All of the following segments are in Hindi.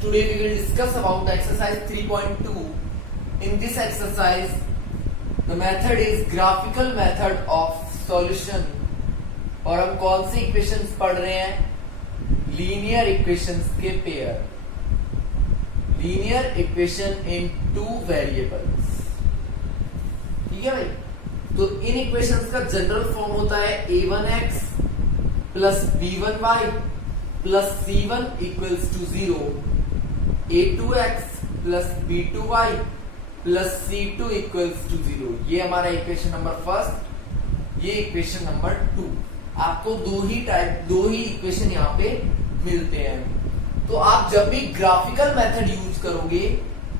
today we will discuss about exercise 3.2. In this exercise, the method is graphical method of solution. और हम कौन सी इक्वेशंस पढ़ रहे हैं? लीनियर इक्वेशंस के pair, linear equation in two variables. ठीक है भाई, तो इन इक्वेशंस का जनरल फॉर्म होता है a1x plus b1y plus c1 equals to 0, a2x plus b2y plus c2 equals to 0। ये हमारा इक्वेशन नंबर फर्स्ट, ये इक्वेशन नंबर 2। आपको दो ही इक्वेशन यहाँ पे मिलते हैं। तो आप जब भी ग्राफिकल मेथड यूज करोगे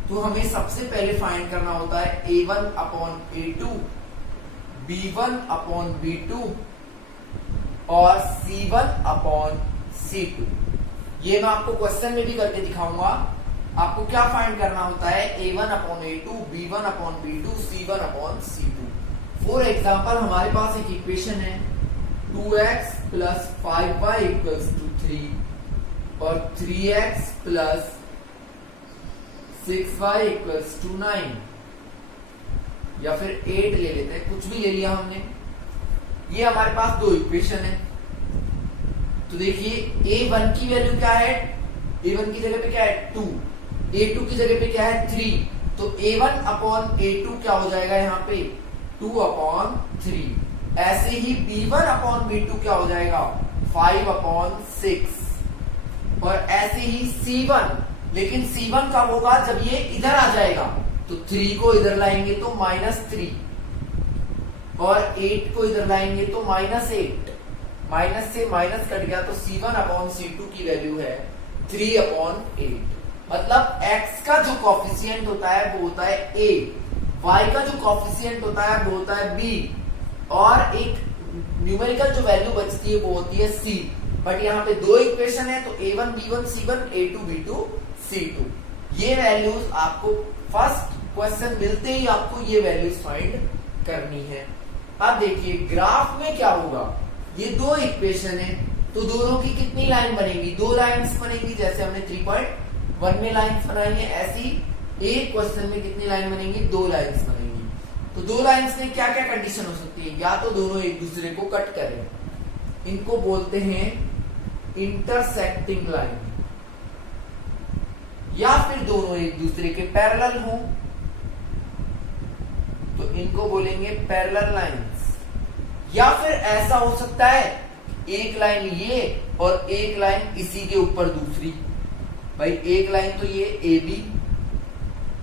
तो हमें सबसे पहले फाइंड करना होता है a1 upon a2, b1 upon b2 और c1 अपॉन c2। ये मैं आपको क्वेश्चन में भी करके दिखाऊंगा। आपको क्या फाइंड करना होता है? a1 upon a2, b1 upon b2, c1 upon c2। For example हमारे पास एक इक्वेशन है 2x plus 5y equals to 3 और 3x plus 6y equals to 9, या फिर 8 ले लेते हैं, कुछ भी ले लिया हमने। ये हमारे पास दो इक्वेशन है। तो देखिए a1 की वैल्यू क्या है? a1 की जगह पे क्या है? 2, a2 की जगह पे क्या है? 3। तो a1 अपॉन a2 क्या हो जाएगा यहाँ पे? 2 अपॉन 3। ऐसे ही b1 अपॉन b2 क्या हो जाएगा? 5 अपॉन 6। और ऐसे ही c1, लेकिन c1 कब होगा? जब ये इधर आ जाएगा। तो 3 को इधर लाएंगे तो -3 और 8 को इधर लाएंगे तो -8। माइनस से माइनस कट गया तो c1 अपॉन c2 की वैल्यू है 3 अपॉन 8। मतलब x का जो कॉफिशिएंट होता है वो होता है a, y का जो कॉफिशिएंट होता है वो होता है b, और एक न्यूमेरिकल जो वैल्यू बचती है वो होती है c। बट यहाँ पे दो इक्वेशन है तो a1 b1 c1, a2 b2 c2। ये वैल्यूज आपको फर्स्ट क्वेश्चन मिलते ही आपको ये वैल्यूज फाइंड करनी है। अब देखिए ग्राफ में क्या होगा? ये दो इक्वेशन है तो दोनों की कितनी लाइन बनेगी? दो लाइंस बनेगी। जैसे हमने 3.1 में लाइंस बनाई है, ऐसी एक क्वेश्चन में कितनी लाइन बनेगी? दो लाइंस बनेगी। तो दो लाइंस में क्या क्या कंडीशन हो सकती है? या तो दोनों एक दूसरे को कट करें, इनको बोलते हैं इंटरसेक्टिंग लाइन, या फिर दोनों एक दूसरे के पैरेलल हों तो इनको बोलेंगे पैरेलल लाइंस। या फिर ऐसा हो सकता है एक लाइन ये और एक लाइन इसी के ऊपर दूसरी। भाई एक लाइन तो ये AB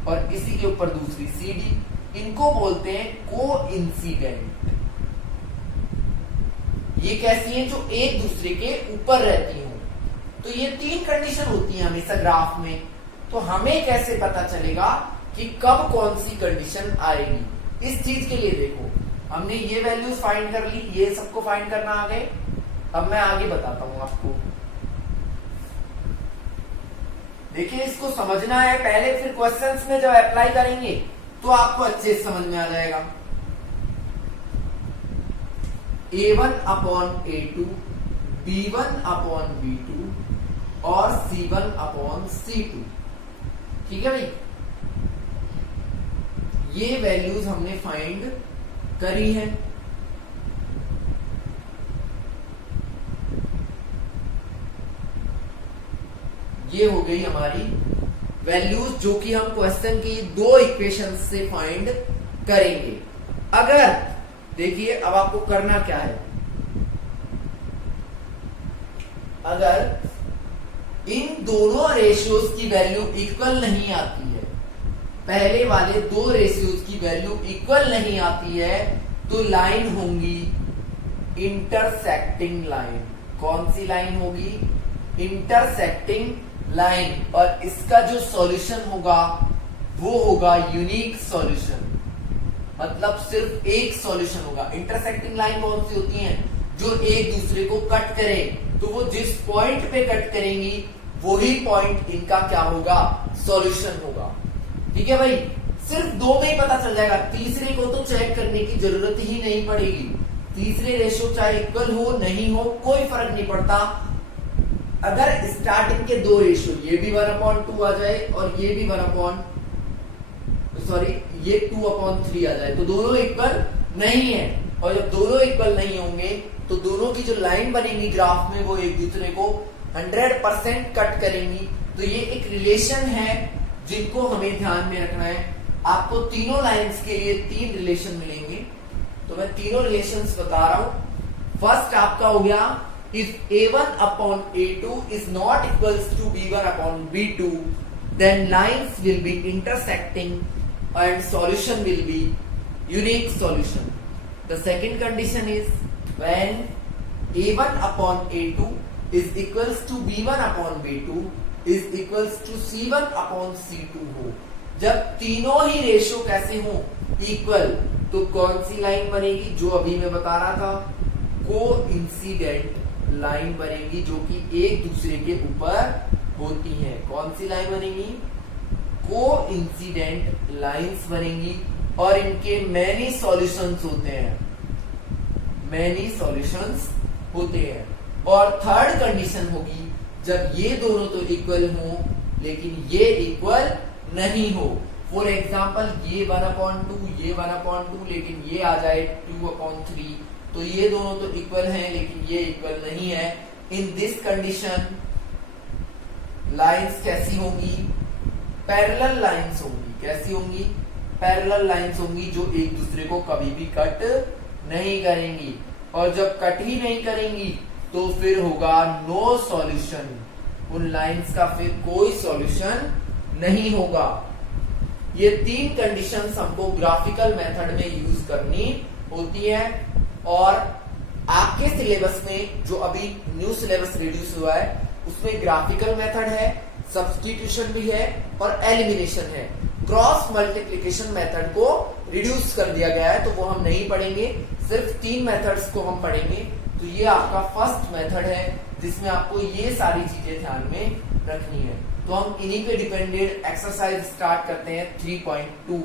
और इसी के ऊपर दूसरी CD, इनको बोलते हैं कोइंसिडेंट। ये कैसी हैं? जो एक दूसरे के ऊपर रहती हो। तो ये तीन कंडीशन होती है हमेशा ग्राफ में। तो हमें कैसे पता चलेगा कि कब कौन सी कंडीशन आएगी? इस चीज के लिए देखो, हमने ये वैल्यूज फाइंड कर ली, ये सबको फाइंड करना आ गए। अब मैं आगे बताता हूं आपको। देखिए इसको समझना है पहले, फिर क्वेश्चंस में जब अप्लाई करेंगे तो आपको अच्छे से समझ में आ जाएगा। a1 upon a2, b1 upon b2 और c1 अपॉन c2। ठीक है भाई, ये वैल्यूज हमने फाइंड करी है। ये हो गई हमारी वैल्यूज जो कि हम क्वेश्चन की दो इक्वेशन से फाइंड करेंगे। अगर देखिए अब आपको करना क्या है, अगर इन दोनों रेशियोज की वैल्यू इक्वल नहीं आती है, पहले वाले दो रेशियोज की वैल्यू इक्वल नहीं आती है, तो लाइन होंगी इंटरसेक्टिंग लाइन। कौन सी लाइन होगी? Intersecting line. और इसका जो सॉल्यूशन होगा वो होगा यूनिक सॉल्यूशन, मतलब सिर्फ एक सॉल्यूशन होगा। इंटरसेक्टिंग लाइन कौन सी होती हैं? जो एक दूसरे को कट करें, तो वो जिस पॉइंट पे कट करेंगी वही पॉइंट इनका क्या होगा? सॉल्यूशन होगा। ठीक है भाई, सिर्फ दो में ही पता चल जाएगा, तीसरे को तो चेक करने की जरूरत ही नहीं पड़ेगी। तीसरे रेशियो चाहे इक्वल हो नहीं हो कोई फर्क नहीं पड़ता, अगर स्टार्टिंग के दो रेशियो ये भी 1/2 आ जाए और ये भी ये 2/3 आ जाए तो दोनों इक्वल नहीं है, और जब दोनों इक्वल नहीं होंगे तो दोनों की जो लाइन बनेगी ग्राफ में वो एक दूसरे को 100% कट करेंगी। तो ये एक रिलेशन है जिनको हमें ध्यान में रखना है। आपको तीनों लाइंस के लिए 3 रिलेशन मिलेंगे, तो मैं तीनों रिलेशंस बता रहा हूं। फर्स्ट आपका हो गया, if A1/A2 is not equals to B1/B2 then lines will be intersecting and solution will be unique solution. The second condition is when A1/A2 is equals to B1/B2 is equals to C1/C2 हो। जब तीनों ही रेशियो कैसे हो, इक्वल, तो कौन सी लाइन बनेगी, जो अभी मैं बता रहा था, कोइंसिडेंट लाइन बनेगी जो कि एक दूसरे के ऊपर होती है। कौन सी लाइन बनेगी, कोइंसिडेंट लाइंस बनेंगी, और इनके मैनी सॉल्यूशंस होते हैं, मैनी सॉल्यूशंस होते हैं। और थर्ड कंडीशन होगी जब ये दोनों तो इक्वल हो लेकिन ये इक्वल नहीं हो। फॉर एग्जाम्पल ये 1/2 ये 1/2 लेकिन ये आ जाए 2/3, तो ये दोनों तो इक्वल हैं लेकिन ये इक्वल नहीं है। इन दिस कंडीशन लाइंस कैसी होंगी, पैरेलल लाइंस होंगी। कैसी होंगी, पैरेलल लाइंस होंगी जो एक दूसरे को कभी भी कट नहीं करेंगी, और जब कट ही नहीं करेंगी तो फिर होगा नो सॉल्यूशन, उन लाइंस का फिर कोई सॉल्यूशन नहीं होगा। ये 3 कंडीशंस हमको ग्राफिकल मेथड में यूज करनी होती है, और आपके सिलेबस में जो अभी न्यू सिलेबस रिड्यूस हुआ है उसमें ग्राफिकल मेथड है, सब्स्टिट्यूशन भी है और एलिमिनेशन है। क्रॉस मल्टीप्लिकेशन मेथड को रिड्यूस कर दिया गया है तो वो हम नहीं पढ़ेंगे, सिर्फ 3 मेथड्स को हम पढ़ेंगे। तो ये आपका फर्स्ट मेथड है जिसमें आपको ये सारी चीजें ध्यान में रखनी है। तो हम इन्हीं पे डिपेंडेड एक्सरसाइज स्टार्ट करते हैं 3.2।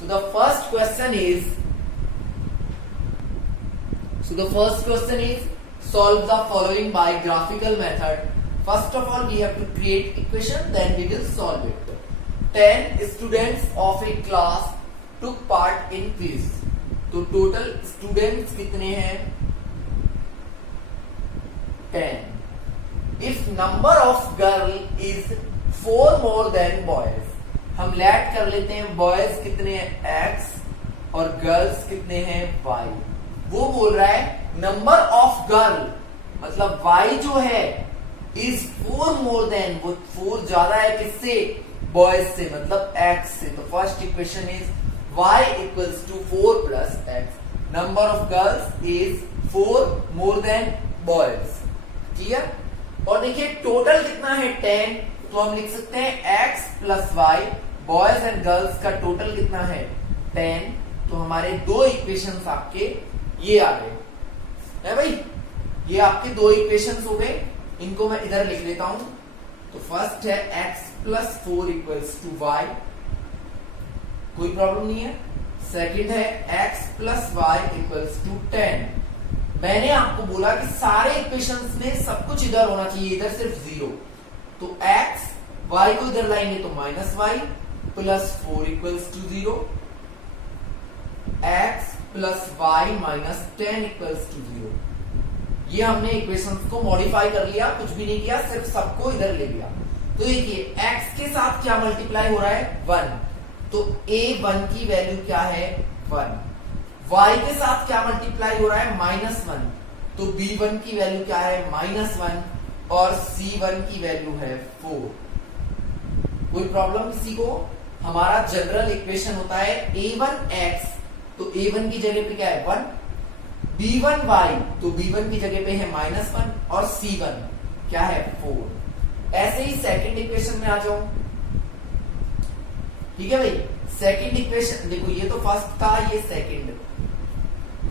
So the first question is solve the following by graphical method. First of all we have to create equation, then we will solve it. 10 students of a class took part in quiz. तो टोटल स्टूडेंट्स कितने हैं, 10. If number of girl is 4 more than boys, हम लैट कर लेते हैं, बॉयज कितने हैं x और गर्ल्स कितने हैं y। वो बोल रहा है नंबर ऑफ गर्ल मतलब y जो है इज 4 मोर देन, वो 4 ज्यादा है किससे, बॉयज से, मतलब x से। तो first equation is y equals to 4 plus x। Number of girls is 4 more than boys. Clear. और देखिए टोटल कितना है 10, तो हम लिख सकते हैं x plus y, boys and girls का टोटल कितना है 10। तो हमारे 2 इक्वेशंस आपके ये आ गए है भाई, ये आपके 2 इक्वेशंस हो गए। इनको मैं इधर लिख लेता हूं। तो फर्स्ट है x plus 4 equals to y, कोई प्रॉब्लम नहीं है। सेकंड है x plus y equals to 10। मैंने आपको बोला कि सारे इक्वेशंस में सब कुछ इधर होना चाहिए, इधर सिर्फ 0। तो x y को इधर लाएंगे तो minus y plus 4 equals to 0, x plus y minus 10 equals to 0। ये हमने इक्वेशंस को मॉडिफाई कर लिया, कुछ भी नहीं किया, सिर्फ सबको इधर ले लिया। तो देखिए x के साथ क्या मल्टीप्लाई हो रहा है 1, तो a1 की वैल्यू क्या है 1। y के साथ क्या मल्टीप्लाई हो रहा है -1, तो b1 की वैल्यू क्या है -1, और c1 की वैल्यू है 4। कोई प्रॉब्लम किसी को। हमारा जनरल इक्वेशन होता है a1x, तो a1 की जगह पे क्या है 1, b1y, तो b1 की जगह पे है -1, और c1 क्या है 4। ऐसे ही सेकंड इक्वेशन में आ जाओ। ठीक है भाई, सेकंड इक्वेशन देखो, ये तो फर्स्ट था, ये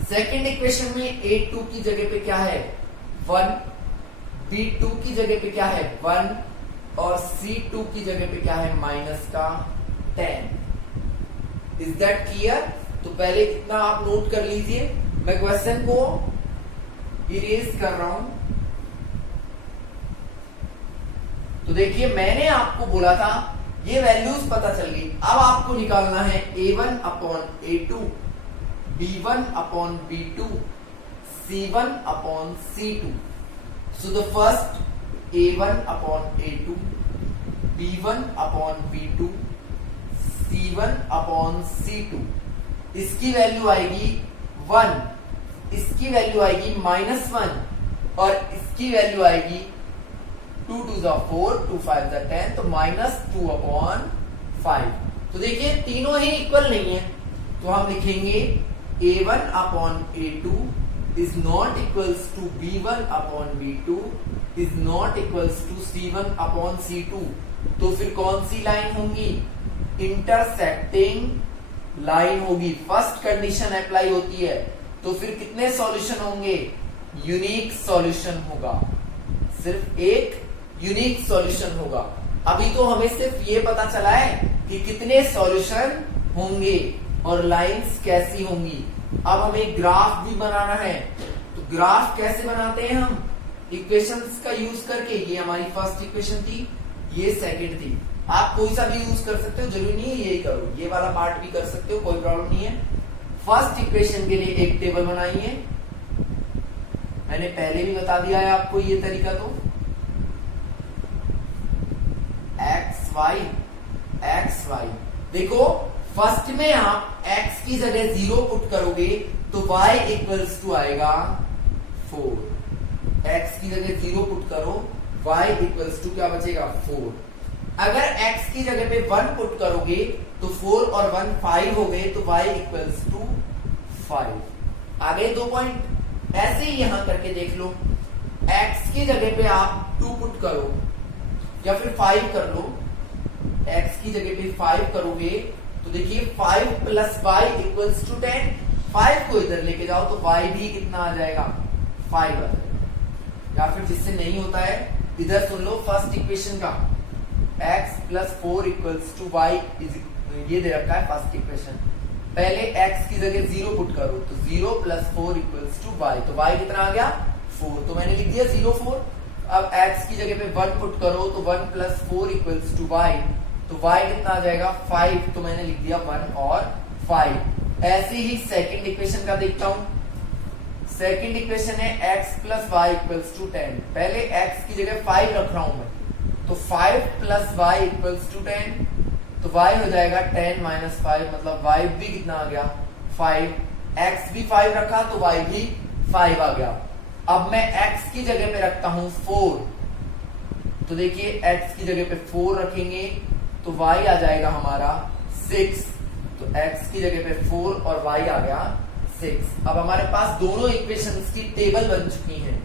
सेकंड इक्वेशन में a2 की जगह पे क्या है 1, b2 की जगह पे क्या है 1, और c2 की जगह पे क्या है -10। Is that clear. तो पहले इतना आप नोट कर लीजिए, मैं क्वेश्चन को इरेज कर रहा हूं। तो देखिए मैंने आपको बोला था ये वैल्यूज पता चल गई। अब आपको निकालना है a1 upon a2, b1 upon b2, c1 upon c2। So the first a1 upon a2, b1 upon b2, c1 upon c2, इसकी वैल्यू आएगी 1, इसकी वैल्यू आएगी -1 और इसकी वैल्यू आएगी 2 2 4, 2 5 10, तो -2 अपॉन 5। तो देखिए तीनों ही इक्वल नहीं है, तो हम लिखेंगे a1 upon a2 is not equals to b1 upon b2 is not equals to c1 upon c2। तो फिर कौन सी लाइन होंगी? इंटरसेक्टिंग लाइन होगी। फर्स्ट कंडीशन अप्लाई होती है, तो फिर कितने सॉल्यूशन होंगे? यूनिक सॉल्यूशन होगा, सिर्फ एक यूनिक सॉल्यूशन होगा। अभी तो हमें सिर्फ ये पता चला है कि कितने सॉल्यूशन होंगे और लाइंस कैसी होंगी। अब हमें ग्राफ भी बनाना है, तो ग्राफ कैसे बनाते हैं हम? इक्वेशंस का यूज करके। ये हमारी फर्स्ट इक्वेशन थी, ये सेकंड थी। आप कोई सा भी यूज कर सकते हो, जरूरी नहीं है यही करो, ये वाला पार्ट भी कर सकते हो, कोई प्रॉब्लम नहीं है। फर्स्ट इक्वेशन के लिए एक टेबल बनाइए, मैंने पहले भी बता दिया है आपको ये तरीका। तो एक्स वाई देखो, फर्स्ट में आप x की जगह 0 पुट करोगे तो y इक्वल्स टू आएगा 4। x की जगह 0 पुट करो, y इक्वल्स टू क्या बचेगा? 4। अगर x की जगह पे 1 पुट करोगे तो 4 और 1 5 हो गए, तो y इक्वल्स टू 5। आगे 2 पॉइंट ऐसे ही यहां करके देख लो। x की जगह पे आप 2 पुट करो या फिर 5 कर लो। x की जगह पे 5 करोगे तो देखिए 5 प्लस y इक्वल्स टू 10। 5 को इधर लेके जाओ तो y भी कितना आ जाएगा? 5 आ जाएगा। या फिर जिससे नहीं होता है इधर सुन लो फर्स्ट इक्वेशन का, x plus 4 equals to y, ये दे रखा है फर्स्ट इक्वेशन। पहले x की जगह 0 पुट करो तो 0 प्लस 4 इक्वल्स टू y, तो y कितना आ गया? 4, तो मैंने लिख दिया 0 4। अब x की जगह पे 1 पुट करो तो 1 प्लस 4 इक्वल्स टू y, तो y कितना आ जाएगा? 5, तो मैंने लिख दिया 1 और 5। ऐसे ही सेकंड इक्वेशन का देखता हूं। सेकंड इक्वेशन है x plus y equals to 10। पहले x की जगह 5 रख रहा हूं मैं, तो 5 प्लस वाई इक्वल्स टू 10, तो y हो जाएगा 10 माइनस 5, मतलब y भी कितना आ गया? 5। x भी 5 रखा तो y भी 5 आ गया। अब मैं x की जगह पे रखता हूं 4, तो देखिए x की जगह पे 4 रखेंगे तो y आ जाएगा हमारा 6, तो x की जगह पे 4 और y आ गया 6। अब हमारे पास दोनों इक्वेशंस की टेबल बन चुकी हैं।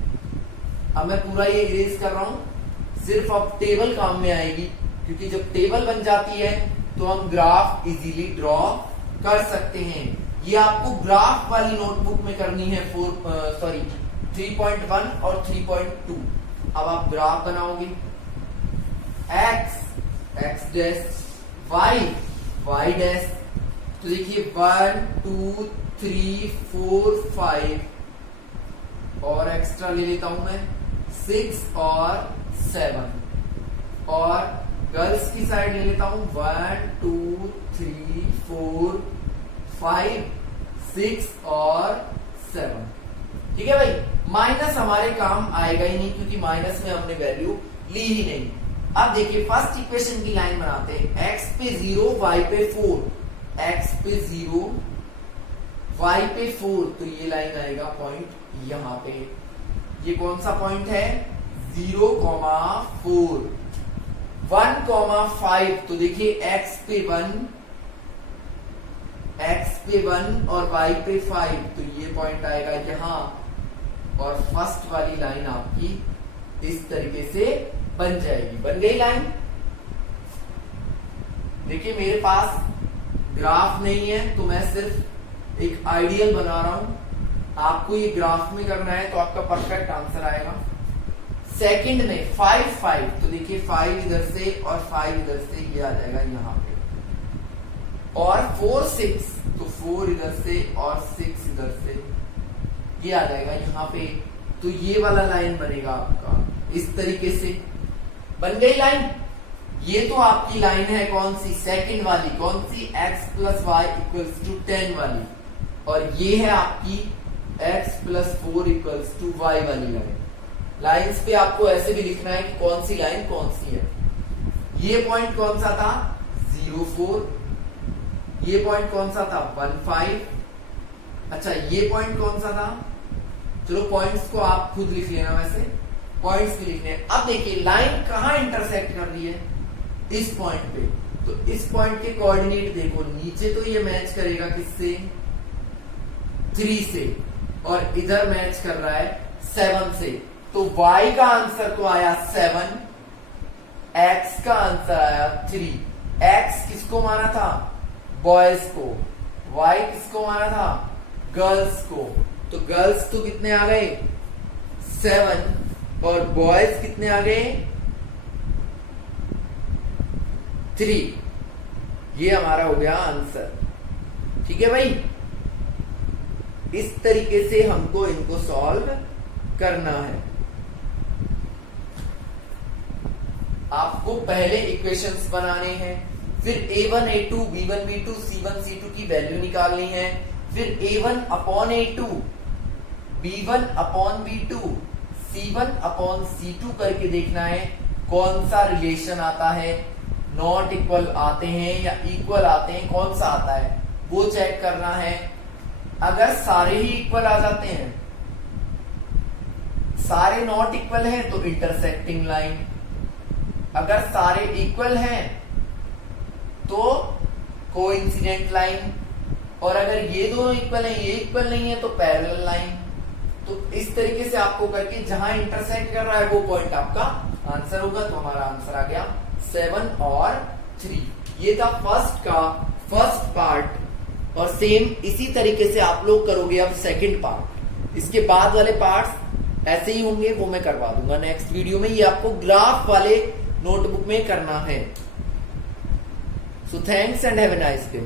अब मैं पूरा ये इरेज कर रहा हूं, सिर्फ अब टेबल काम में आएगी, क्योंकि जब टेबल बन जाती है तो हम ग्राफ इजीली ड्रॉ कर सकते हैं। ये आपको ग्राफ वाली नोटबुक में करनी है 3.1 और 3.2। अब आप ग्राफ बनाओगे, x डैश, y डैश, तो देखिए 1 2 3 4 5 और एक्स्ट्रा ले लेता हूं मैं 6 और 7, और गर्ल्स की साइड ले लेता हूं 1 2 3 4 5 6 और 7। ठीक है भाई, माइनस हमारे काम आएगा ही नहीं, क्योंकि माइनस में हमने वैल्यू ली ही नहीं। अब देखिए फर्स्ट इक्वेशन की लाइन बनाते हैं। x पे 0 y पे 4, x पे 0 y पे 4, तो ये लाइन आएगा पॉइंट यहां पे। ये कौन सा पॉइंट है? 0,4, 1,5, तो देखिए x पे 1 और y पे 5, तो ये पॉइंट आएगा यहां, और फर्स्ट वाली लाइन आपकी इस तरीके से बन जाएगी। बन गई लाइन। देखिए मेरे पास ग्राफ नहीं है, तो मैं सिर्फ एक आइडियल बना रहा हूं। आपको ये ग्राफ में करना है तो आपका परफेक्ट आंसर आएगा। सेकंड में 5 5, तो देखिए 5 इधर से और 5 इधर से, ये आ जाएगा यहाँ पे, और 4 6, तो 4 इधर से और 6 इधर से, ये आ जाएगा यहाँ पे। तो ये वाला लाइन बनेगा आपका इस तरीके से। बन गई लाइन। ये तो आपकी लाइन है कौन सी, सेकंड वाली, कौन सी, x plus y equals to 10 वाली, और ये है आपकी x plus 4 equals to y वाली लाइन। लाइंस पे आपको ऐसे भी लिखना है कि कौन सी लाइन कौन सी है। ये पॉइंट कौन सा था, 0,4, ये पॉइंट कौन सा था, 1,5, अच्छा ये पॉइंट कौन सा था, चलो पॉइंट्स को आप खुद लिख लेना, वैसे पॉइंट्स भी लिखने हैं। अब देखिए लाइन कहां इंटरसेक्ट कर रही है, इस पॉइंट पे, तो इस पॉइंट के कोऑर्डिनेट देखो, नीचे तो ये मैच करेगा किससे, 3 से, और इधर मैच कर रहा है 7 से, तो y का आंसर तो आया 7, x का आंसर आया 3। x किसको माना था, बॉयज को, y किसको माना था, गर्ल्स को, तो गर्ल्स तो कितने आ गए 7 और बॉयज कितने आ गए 3। ये हमारा हो गया आंसर। ठीक है भाई, इस तरीके से हमको इनको सॉल्व करना है। आपको पहले इक्वेशंस बनाने हैं, फिर a1 a2 b1 b2 c1 c2 की वैल्यू निकालनी है, फिर a1 upon a2 b1 upon b2 c1 upon c2 करके देखना है कौन सा रिलेशन आता है, नॉट इक्वल आते हैं या इक्वल आते हैं, कौन सा आता है वो चेक करना है। अगर सारे ही इक्वल आ जाते हैं, सारे नॉट इक्वल हैं तो इंटरसेक्टिंग लाइन, अगर सारे इक्वल हैं तो कोइंसिडेंट लाइन, और अगर ये दोनों इक्वल हैं ये इक्वल नहीं है तो पैरेलल लाइन। तो इस तरीके से आपको करके जहां इंटरसेक्ट कर रहा है वो पॉइंट आपका आंसर होगा। तो हमारा आंसर आ गया 7 और 3। ये था फर्स्ट पार्ट, और सेम इसी तरीके से आप लोग करोगे अब सेकंड पार्ट। इसके बाद वाले पार्ट्स ऐसे ही होंगे, वो मैं करवा दूंगा नेक्स्ट वीडियो में। ये आपको ग्राफ वाले नोटबुक में करना है। So thanks and have a nice day.